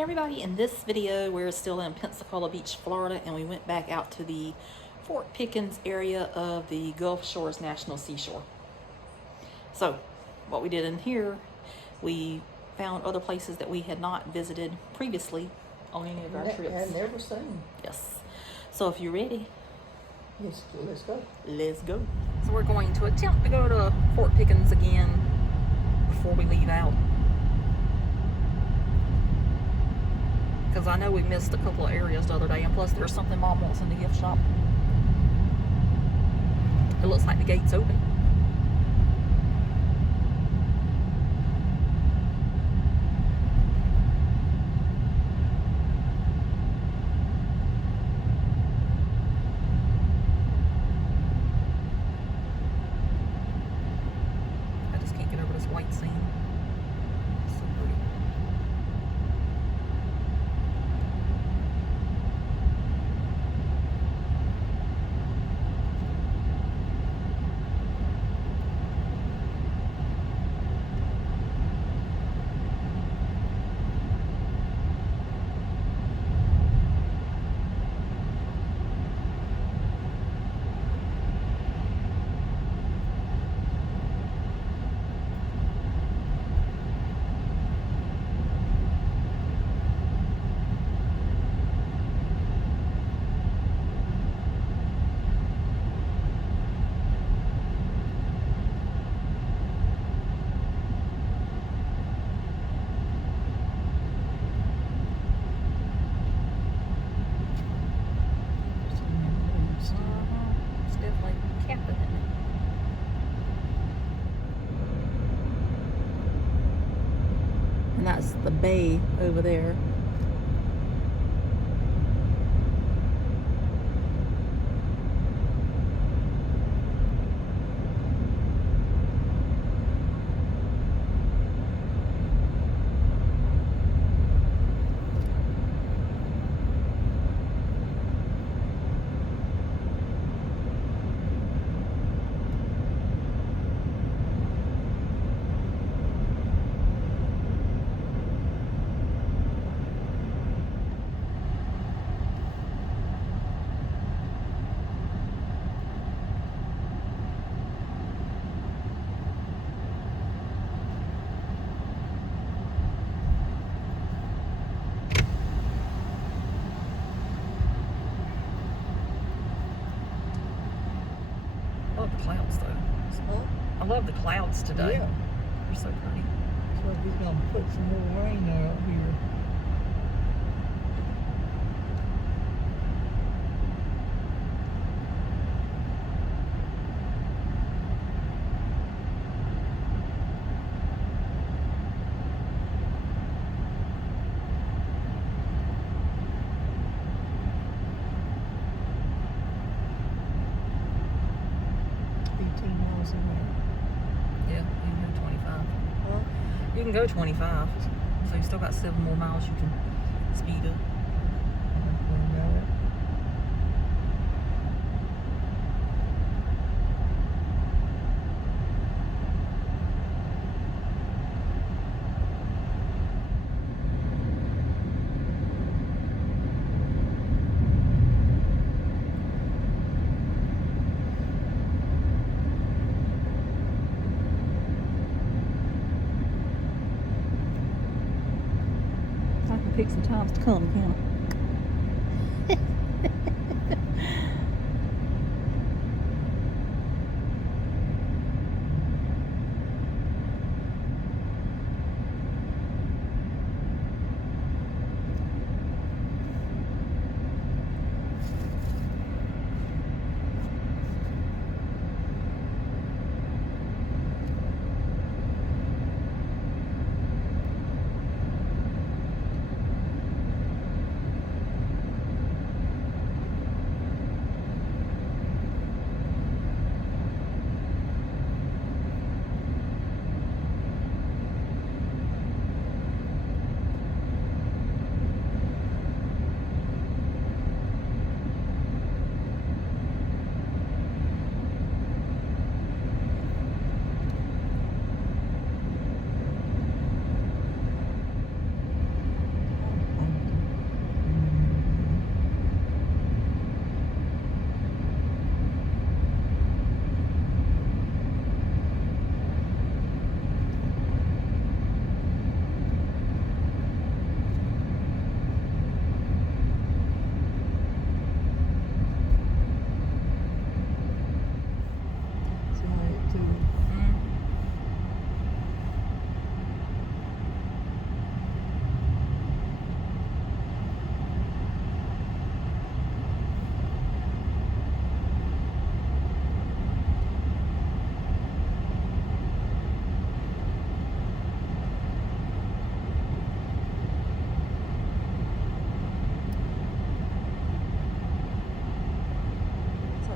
Hey everybody, in this video we're still in Pensacola Beach, Florida, and we went back out to the Fort Pickens area of the Gulf Shores National Seashore. So what we did in here, we found other places that we had not visited previously on any of our trips. I've never seen. Yes. So if you're ready, Yes, let's go. let's go. So we're going to attempt to go to Fort Pickens again before we leave out, because I know we missed a couple of areas the other day, and plus there's something Mom wants in the gift shop. It looks like the gate's open. I just can't get over this white sand. It's so pretty. It's definitely capping it. And that's the bay over there. I love the clouds though. Huh? I love the clouds today. Yeah. They're so pretty. So he's gonna put some more rain out here. Yeah, you can go 25. Huh? You can go 25. So you still got 7 more miles you can speed up. I can pick some times to come, can I?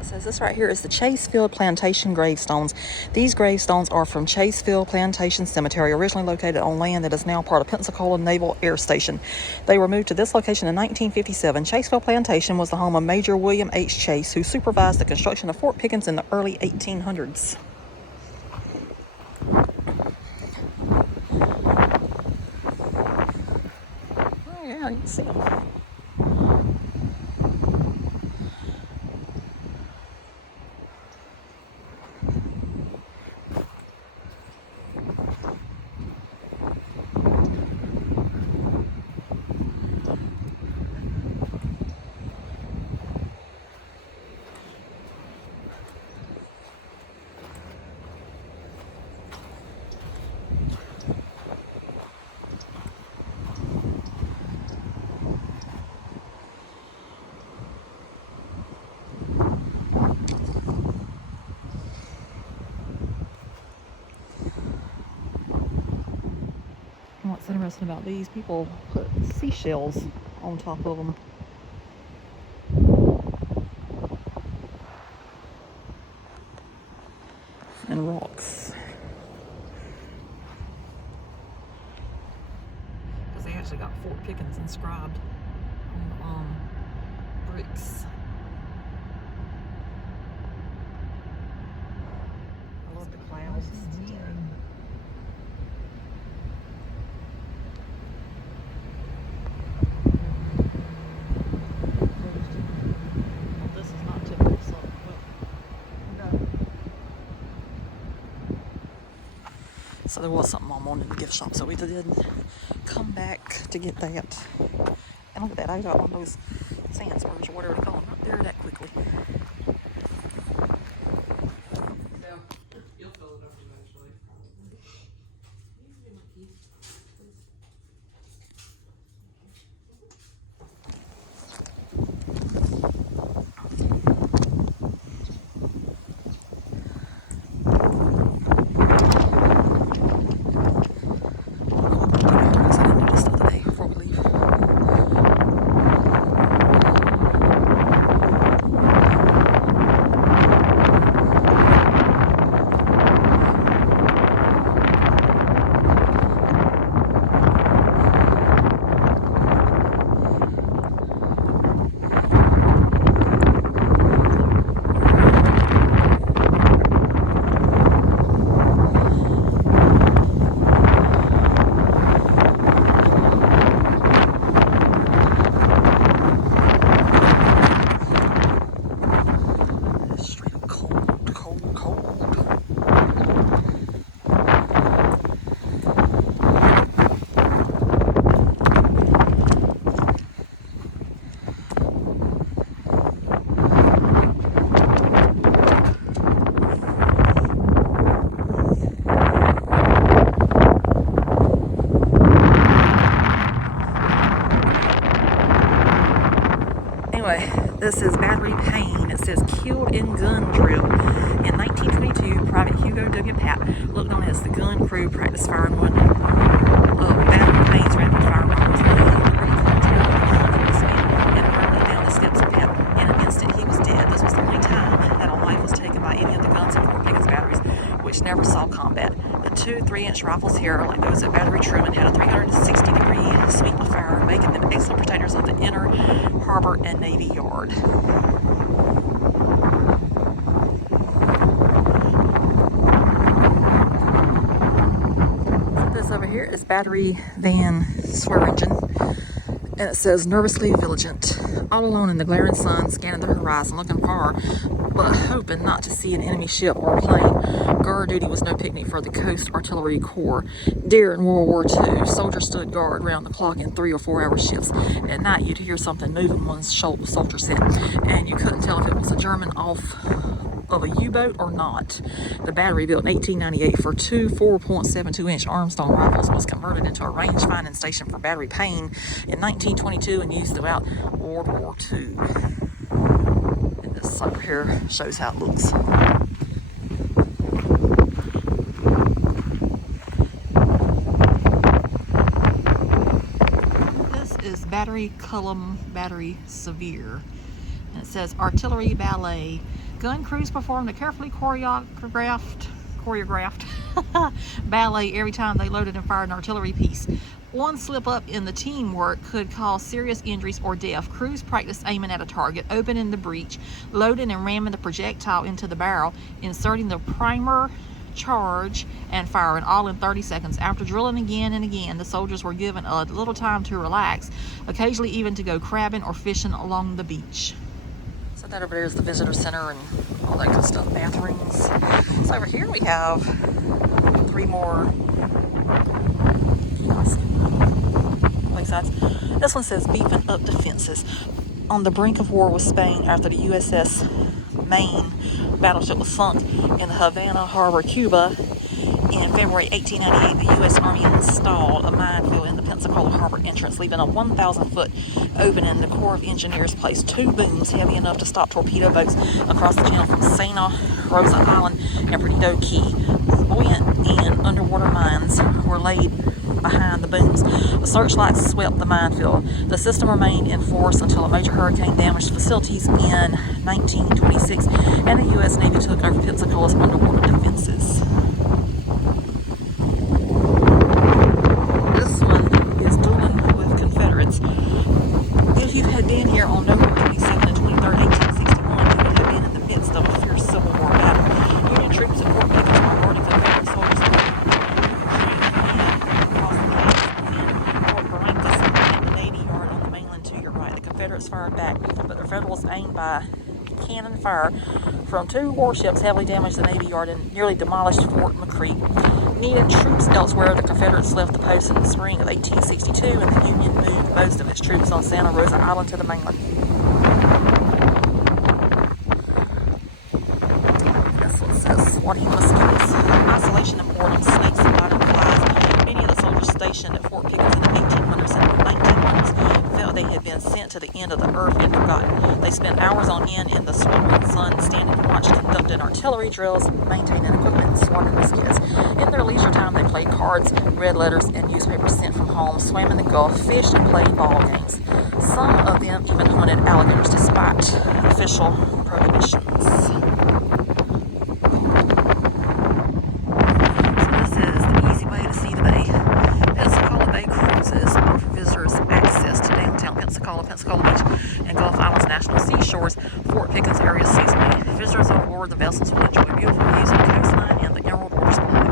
It says this right here is the Chasefield Plantation gravestones. These gravestones are from Chasefield Plantation Cemetery, originally located on land that is now part of Pensacola Naval Air Station. They were moved to this location in 1957. Chasefield Plantation was the home of Major William H. Chase, who supervised the construction of Fort Pickens in the early 1800s. Oh yeah, you can see them. What's interesting about these, people put seashells on top of them. And rocks. Because they actually got Fort Pickens inscribed on bricks. I love the clouds. This is not typical, so so there was something Mom wanted in the gift shop, so we did come back to get that. And look at that, I got one of those sand spurs or whatever they call them right there that quickly. You'll fill it up eventually. This is Battery Payne. It says killed in gun drill. In 1922, Private Hugo W. Papp, looked known as the gun crew, practiced firing one of Battery Payne's rapid fire rounds. He and hurled down the steps of Papp. In an instant, he was dead. This was the only time that a life was taken by any of the guns at Fort Pickens batteries, which never saw combat. The two 3-inch rifles here, like those at Battery Truman, had a 360-degree sweep of fire, making them excellent protectors of the inner harbor and Navy Yard. This over here is Battery Van Swearingen, and it says nervously vigilant, all alone in the glaring sun, scanning the horizon, looking far, but hoping not to see an enemy ship or plane. Guard duty was no picnic for the Coast Artillery Corps. During World War II, soldiers stood guard round the clock in 3 or 4 hour shifts. At night, you'd hear something moving, one soldier said, and you couldn't tell if it was a German off of a U-boat or not. The battery, built in 1898 for two 4.72-inch Armstrong rifles, was converted into a range-finding station for Battery Payne in 1922 and used throughout World War II. And this over here shows how it looks. This is Battery Cullum Battery Severe. And it says Artillery Ballet gun crews performed a carefully choreographed ballet every time they loaded and fired an artillery piece. One slip up in the teamwork could cause serious injuries or death. Crews practiced aiming at a target, opening the breech, loading and ramming the projectile into the barrel, inserting the primer, charge, and firing, all in 30 seconds. After drilling again and again, the soldiers were given a little time to relax, occasionally even to go crabbing or fishing along the beach. So that over there is the visitor center and all that good stuff, bathrooms. So over here we have 3 more sides. This one says beefing up defenses. On the brink of war with Spain after the USS Maine battleship was sunk in the Havana Harbor, Cuba, in February 1898, the U.S. Army installed a minefield in the Pensacola Harbor entrance, leaving a 1,000-foot opening. The Corps of Engineers placed 2 booms heavy enough to stop torpedo boats across the channel from Santa Rosa Island and Perdido Key. Buoyant and underwater mines were laid behind the booms. The searchlights swept the minefield. The system remained in force until a major hurricane damaged facilities in 1926, and the U.S. Navy took over Pensacola's underwater defenses. This one is dueling with Confederates. If you had been here on November 27 and 23rd, 1861, you would have been in the midst of a fierce Civil War battle. Union troops at Fort Pickens were guarding Confederate soldiers in the Navy Yard on the mainland to your right. The Confederates fired back, but the Federals aimed by cannon fire from 2 warships heavily damaged the Navy Yard and nearly demolished Fort McCree. Needed troops elsewhere, the Confederates left the post in the spring of 1862, and the Union moved most of its troops on Santa Rosa Island to the mainland. This one says, swatting mosquitoes. Isolation and boredom, snakes and bottom flies. Many of the soldiers stationed at Fort Pickens in the 1800s and 1900s felt they had been sent to the end of the earth and forgotten. They spent hours on end in the sweltering sun, standing watch, conducting artillery drills, maintaining equipment, and swatting mosquitoes. In their leisure time, they played cards, read letters and newspapers sent from home, swam in the Gulf, fished, and played ball games. Some of them even hunted alligators despite official prohibitions. So this is the easy way to see the bay. Pensacola Bay cruises offer visitors access to downtown Pensacola, Pensacola Beach, and Gulf Island's National Seashores, Fort Pickens area seasonally. Visitors on board the vessels will enjoy beautiful views of the coastline and the emerald waters below.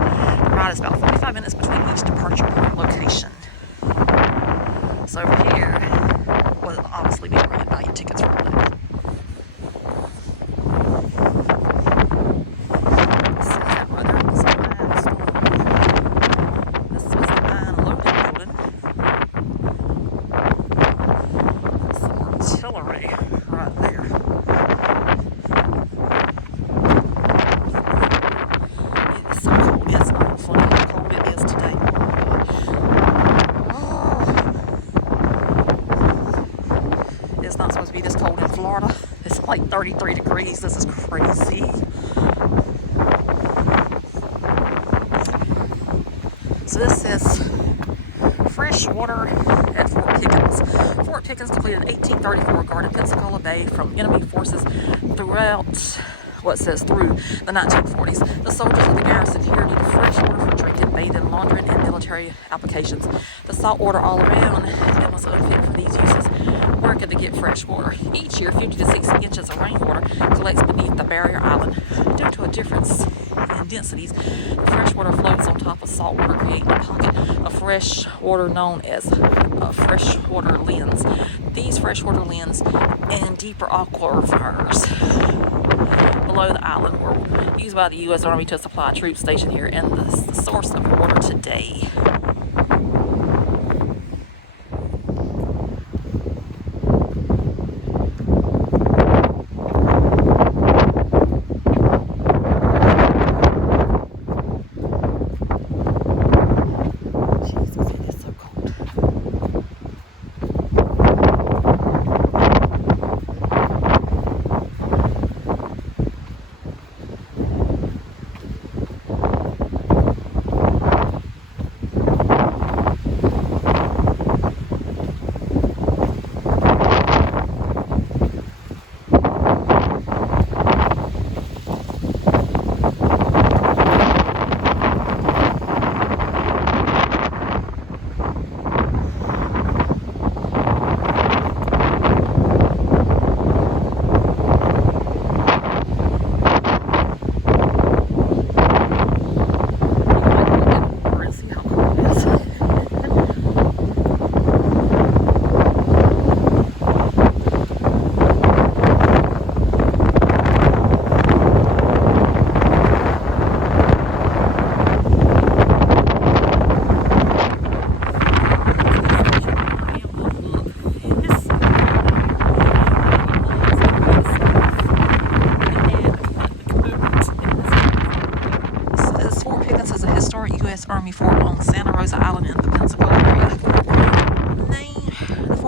The ride is about 45 minutes between each departure location. So over here will obviously be where you buy your tickets from that. This is the mine loading building. Some artillery right there. It's so cold. It's not funny how cold it is today. It's not supposed to be this cold in Florida. It's like 33 degrees. This is crazy. So this says fresh water at Fort Pickens. Fort Pickens completed in 1834 guarded Pensacola Bay from enemy forces throughout through the 1940s. The soldiers of the garrison here needed fresh water for drinking, bathing, laundering, and military applications. The salt water all around them was unfit for these uses. Where could they get fresh water? Each year, 50 to 60 inches of rainwater collects beneath the barrier island. Due to a difference in densities, the fresh water floats on top of salt water, creating a pocket of fresh water known as freshwater lens. These freshwater lens and deeper aquifers below the island were used by the U.S. Army to supply troops stationed here and the source of water today.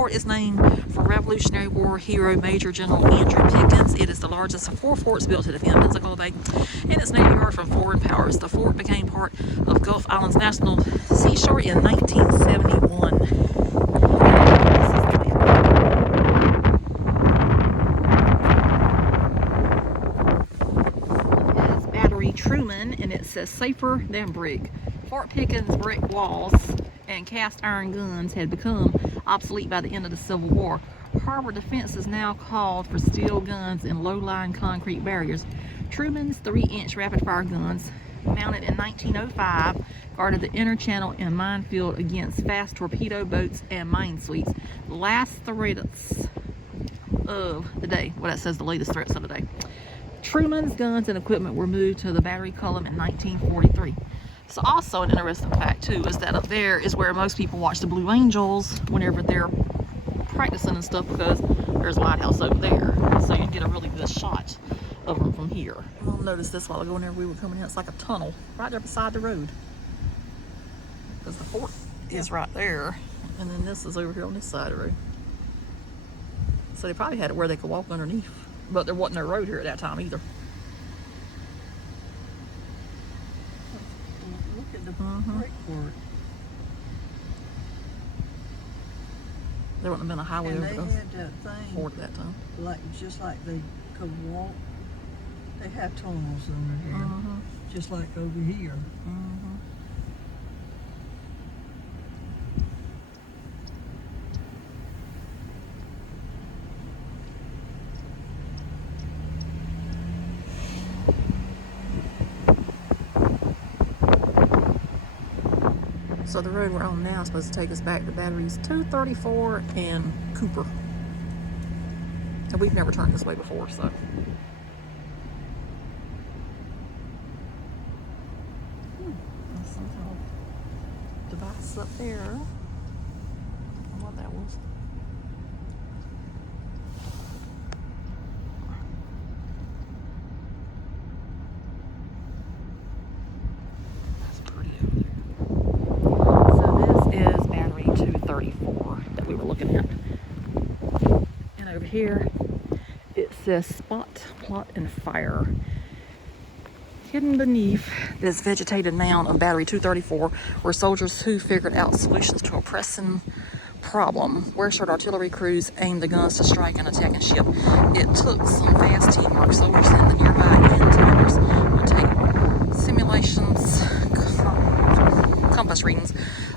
fort is named for Revolutionary War hero Major General Andrew Pickens. It is the largest of 4 forts built to defend Pensacola Bay, and its Navy Yard from foreign powers. The fort became part of Gulf Islands National Seashore in 1971. This is Battery Truman, and it says safer than brick. Fort Pickens' brick walls and cast iron guns had become obsolete by the end of the Civil War. Harbor defense is now called for steel guns and low-lying concrete barriers. Truman's 3-inch rapid-fire guns, mounted in 1905, guarded the inner channel and minefield against fast torpedo boats and mine sweeps. The last threats of the day. Well, that says the latest threats of the day. Truman's guns and equipment were moved to the battery column in 1943. So also an interesting fact too is that up there is where most people watch the Blue Angels whenever they're practicing and stuff, because there's a lighthouse over there, so you get a really good shot of them from here. I'll notice this while I go whenever we were coming in. It's like a tunnel right there beside the road, because the fort is right there, and then this is over here on this side of the road. So they probably had it where they could walk underneath, but there wasn't a road here at that time either. Look at the brickwork. There wouldn't have been a highway And over they the had that thing, fort at that time. like just like they could walk. They have tunnels under here, just like over here. So the road we're on now is supposed to take us back to batteries 234 and Cooper. And we've never turned this way before, so. There's some kind of device up there. I don't know what that was. That's pretty over there. So this is battery 234 that we were looking at. And over here it says spot, plot, and fire. Hidden beneath this vegetated mound of battery 234 were soldiers who figured out solutions to a pressing problem. Where should artillery crews aim the guns to strike an attacking ship? It took some fast teamwork. Soldiers in the nearby end towers would take simulations, compass readings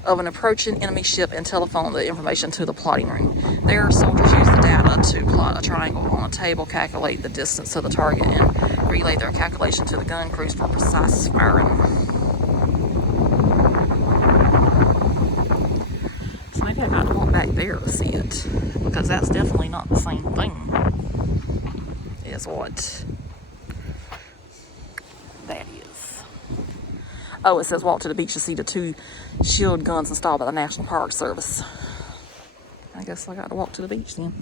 of an approaching enemy ship and telephone the information to the plotting room. There, soldiers used the data to plot a triangle on a table, calculate the distance to the target, and relay their calculation to the gun crews for precise firing. So maybe I gotta walk back there to see it, because that's definitely not the same thing as what that is. Oh, it says walk to the beach to see the 2 shield guns installed by the National Park Service. I guess I got to walk to the beach then.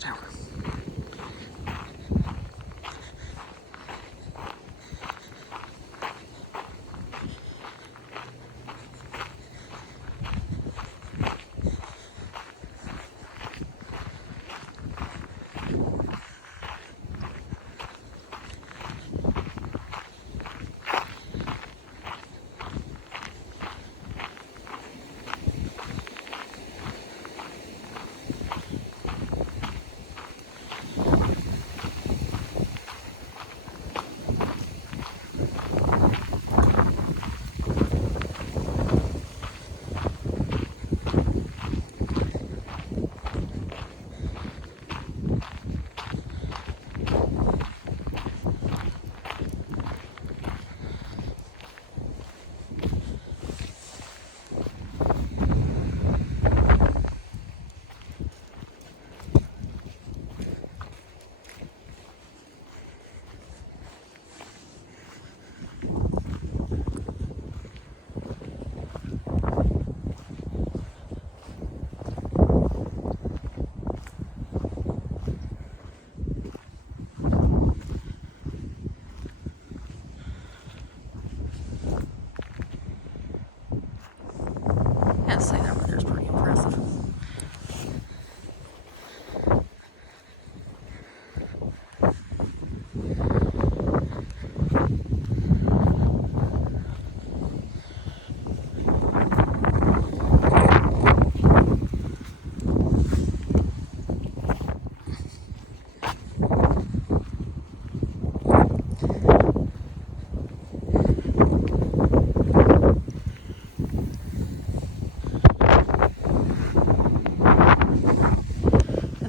Tower.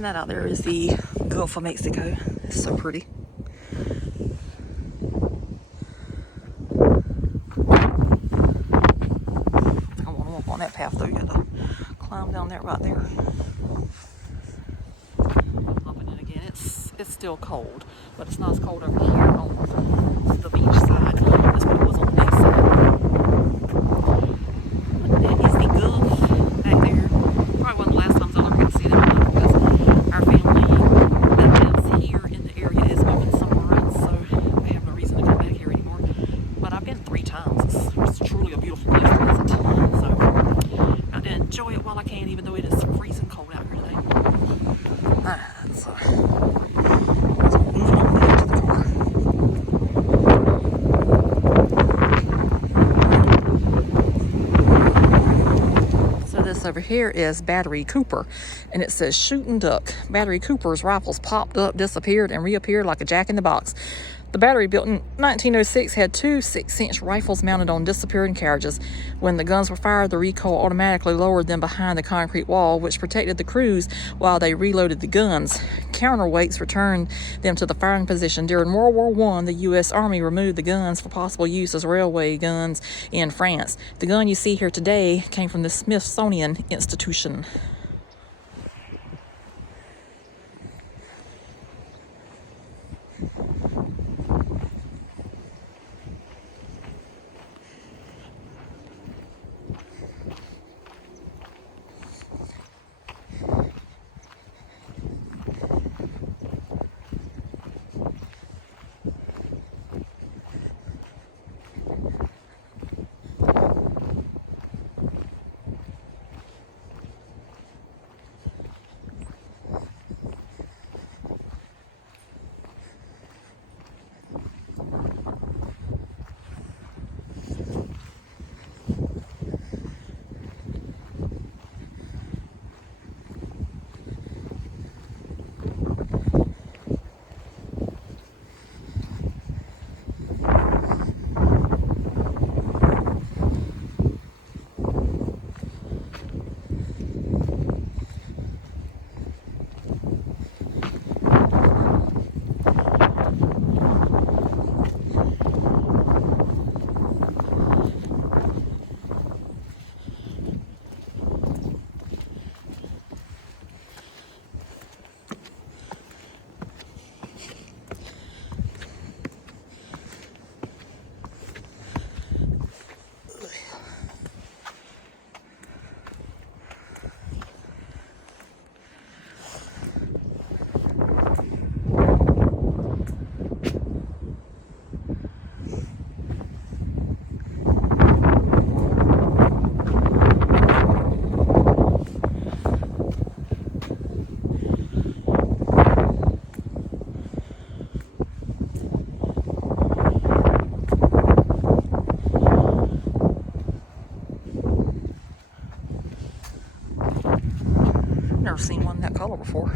that out there is the Gulf of Mexico. It's so pretty. I want to walk on that path though. You got to climb down that right there. Hopping in again. It's still cold, but it's not as cold over here on the beach side as what it was on the next side. That is the Gulf back there. Probably one of the last times I'll ever get to see that because our family that lives here in the area is moving somewhere else, so we have no reason to come back here anymore. But I've been 3 times. It's truly a beautiful place to visit. So I to enjoy it while I can, even though it is freezing cold out here today. So moving on back to the car. So this over here is Battery Cooper, and it says shooting duck. Battery Cooper's rifles popped up, disappeared, and reappeared like a jack in the box. The battery, built in 1906, had 2 6-inch rifles mounted on disappearing carriages. When the guns were fired, the recoil automatically lowered them behind the concrete wall, which protected the crews while they reloaded the guns. Counterweights returned them to the firing position. During World War I, the U.S. Army removed the guns for possible use as railway guns in France. The gun you see here today came from the Smithsonian Institution. Never seen one that color before.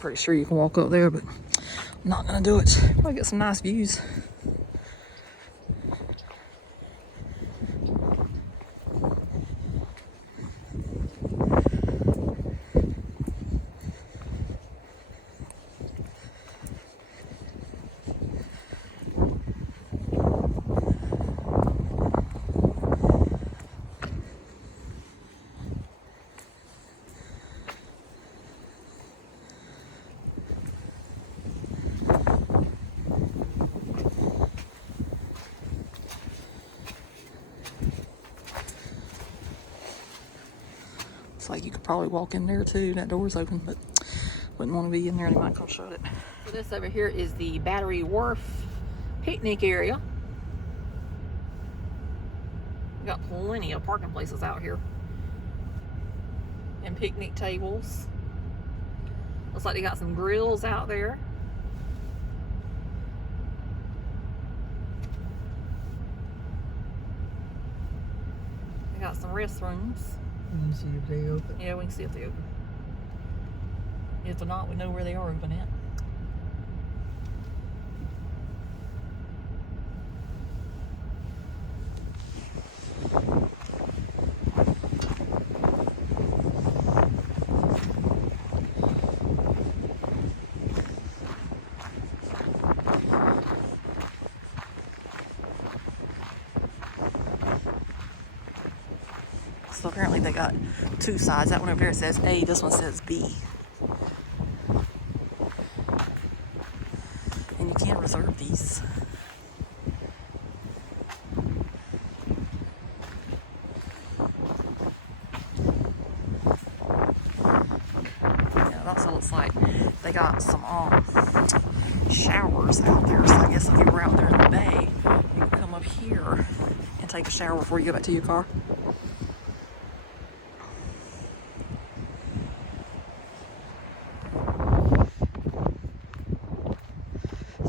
Pretty sure you can walk up there, but I'm not gonna do it. I'll get some nice views. like you could probably walk in there too. That door's open, but wouldn't want to be in there. They might come shut it. So this over here is the Battery Wharf picnic area. We got plenty of parking places out here. And picnic tables. Looks like they got some grills out there. They got some restrooms. You can see if they open. Yeah, we can see if they open. If they're not, we know where they are open at. So apparently they got two sides. That one over there says A, this one says B. And you can reserve these. Yeah, it also looks like they got some showers out there. So I guess if you were out there in the bay, you could come up here and take a shower before you go back to your car.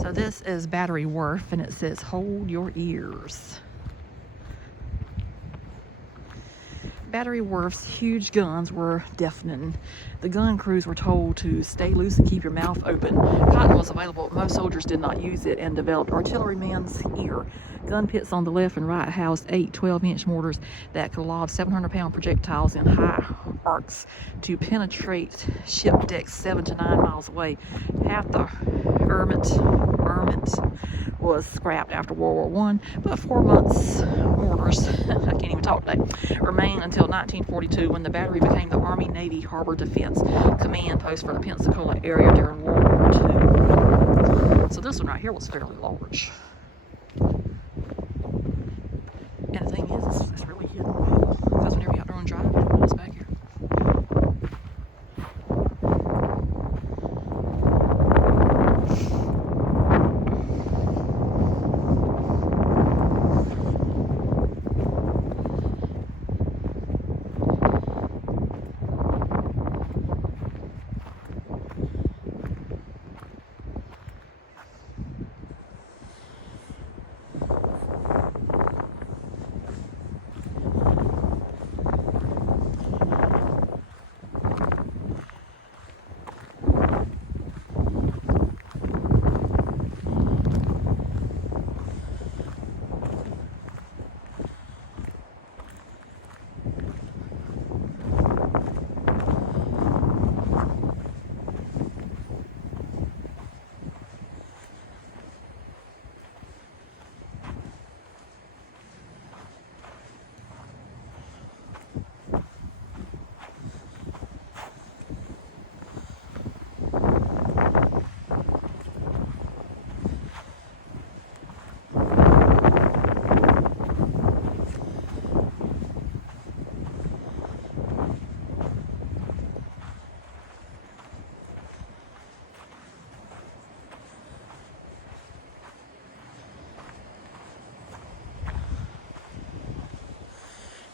So this is Battery Wharf, and it says, "Hold your ears." Battery Wharf's huge guns were deafening. The gun crews were told to stay loose and keep your mouth open. Cotton was available, but most soldiers did not use it and developed artilleryman's ear. Gun pits on the left and right housed 8 12-inch mortars that could lob 700-pound projectiles in high arcs to penetrate ship decks 7 to 9 miles away. Half the armament was scrapped after World War I, but 4 months mortars, I can't even talk today, remained until 1942 when the battery became the Army-Navy Harbor Defense Command post for the Pensacola area during World War II. So this one right here was fairly large. And the thing is, it's really hidden because whenever you're out there on drive, you don't know what's back here.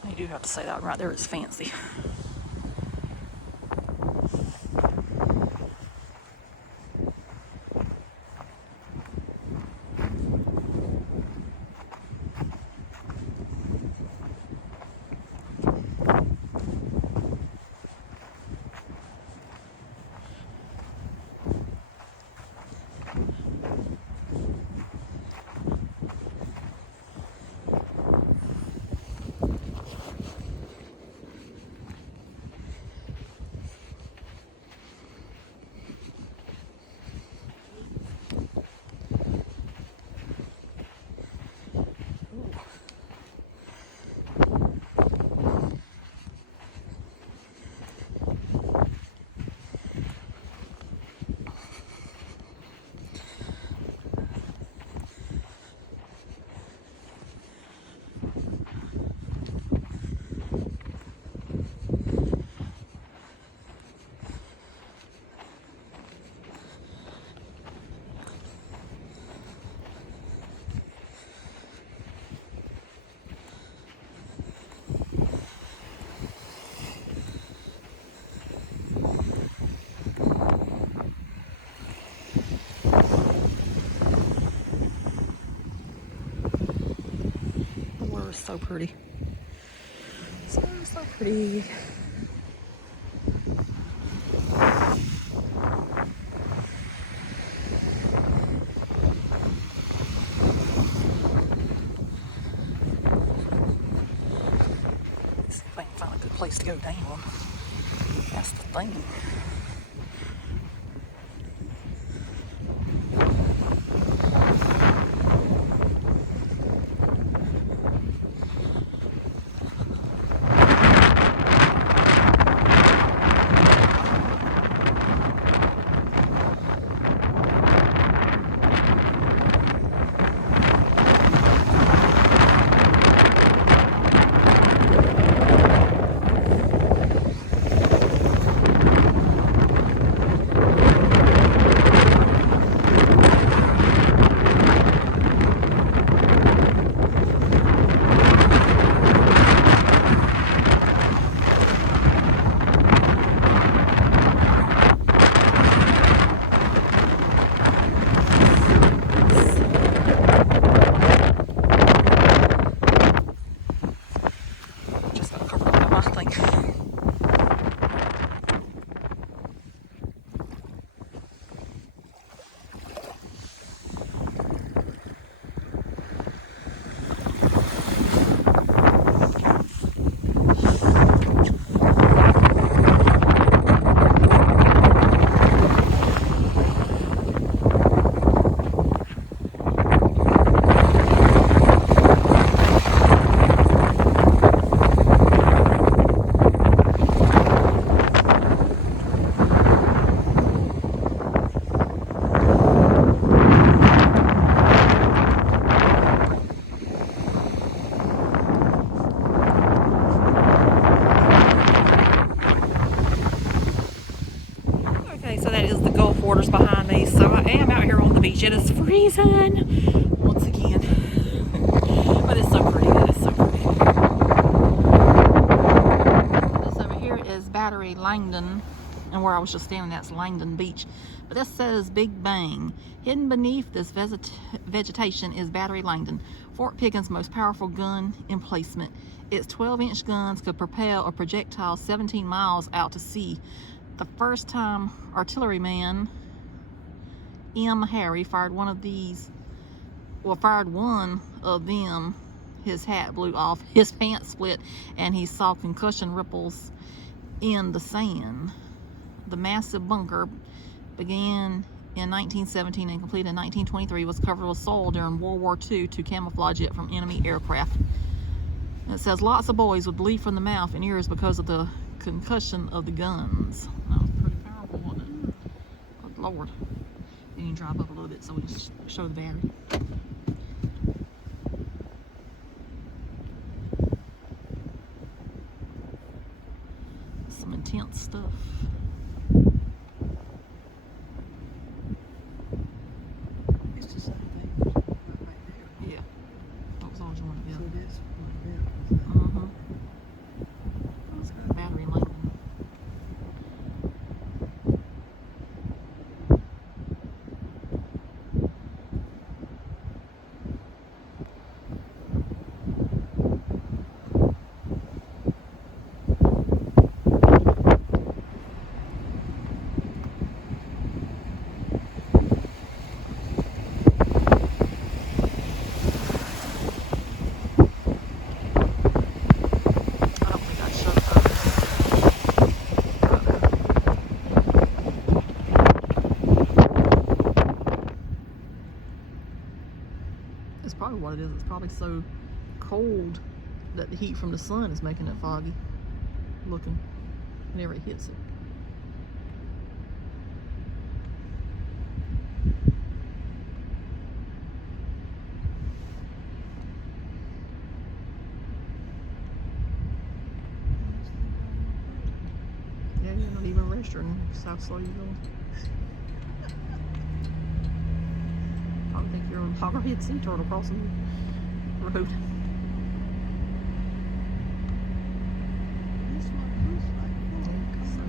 You do have to say that one right there is fancy. so pretty. So pretty. Let's see if I can find a good place to go down. That's the thing. Just got covered up by my thing. Okay, so that is the Gulf waters behind me. So I am out here on the beach. It is freezing once again, but it's so pretty. It is so pretty. This over here is Battery Langdon, and where I was just standing, that's Langdon Beach. But this says Big Bang. Hidden beneath this vegetation is Battery Langdon, Fort Pickens' most powerful gun emplacement. Its 12-inch guns could propel a projectile 17 miles out to sea. The first time artilleryman M. Harry fired one of them, his hat blew off, his pants split, and he saw concussion ripples in the sand. The massive bunker began in 1917 and completed in 1923, was covered with soil during World War II to camouflage it from enemy aircraft. And it says lots of boys would bleed from the mouth and ears because of the concussion of the guns. That was pretty powerful, wasn't it? Oh, Lord. You can drive up a little bit so we can show the battery. Some intense stuff. It's the same thing right there. Yeah. That was all you wanted to So go. this right there. It's got a battery in Langdon. I don't think I shut It's probably what it is. It's probably so cold that the heat from the sun is making it foggy looking whenever it hits it. Yeah, you're not even registering how slow you're going. Probably think you're a loggerhead sea turtle crossing the road. This one looks like Yeah, so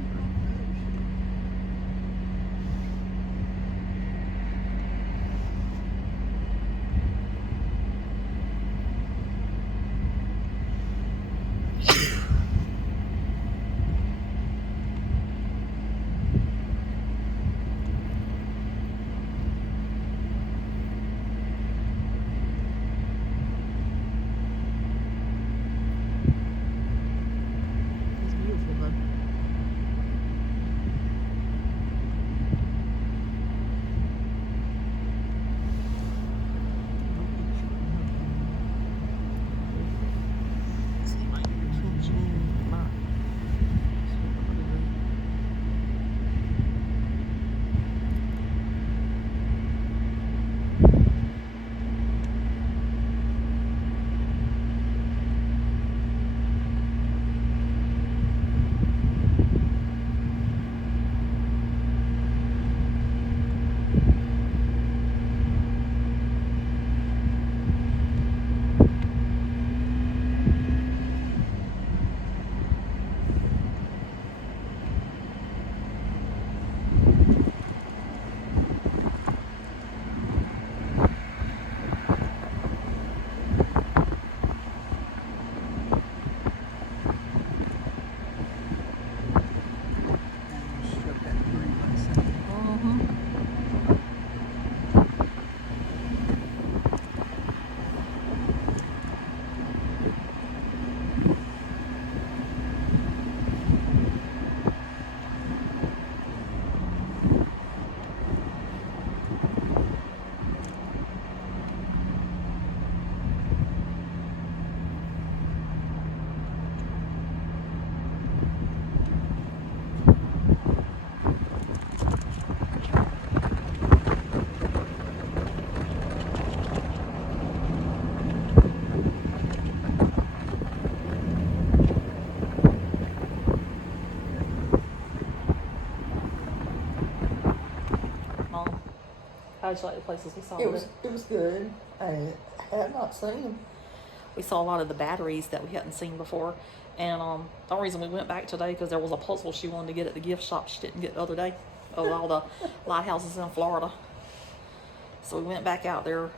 How'd you like the places we saw? It was good. I had not seen them. We saw a lot of the batteries that we hadn't seen before. And the only reason we went back today because there was a puzzle she wanted to get at the gift shop she didn't get the other day of all the lighthouses in Florida. So we went back out there,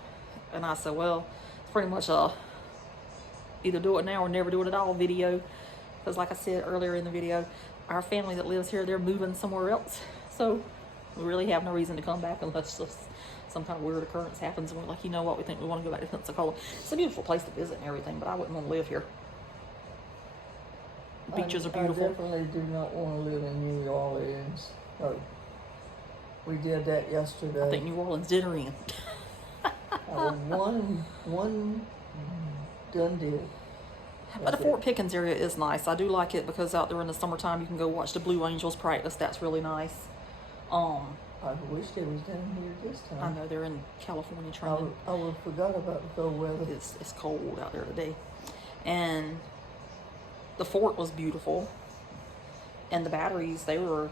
and I said, well, it's pretty much a either do it now or never do it at all video. Because like I said earlier in the video, our family that lives here, they're moving somewhere else. So we really have no reason to come back unless just some kind of weird occurrence happens. And we're like, you know what, we think we want to go back to Pensacola. It's a beautiful place to visit and everything, but I wouldn't want to live here. The beaches are beautiful. I definitely do not want to live in New Orleans. No. We did that yesterday. I think New Orleans did her in. One done deal. But the Fort Pickens area is nice. I do like it because out there in the summertime you can go watch the Blue Angels practice. That's really nice. I wish they was down here this time. I know they're in California training. I would have forgot about the cold weather. It's cold out there today. And the fort was beautiful. And the batteries, they were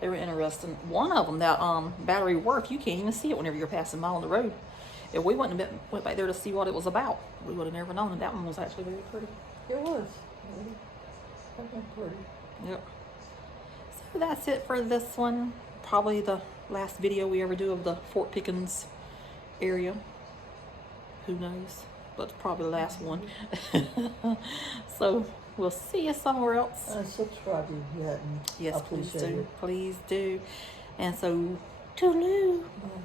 interesting. One of them, that battery Wharf, you can't even see it whenever you're passing by on the road. If we wouldn't have went back there to see what it was about, we would have never known. And that one was actually very pretty. It was. Pretty. Yep. So that's it for this one. Probably the last video we ever do of the Fort Pickens area. Who knows? But probably the last one. So we'll see you somewhere else. Subscribe if you hadn't. Yes, I please appreciate do. it. Please do. And so, toodaloo. Bye.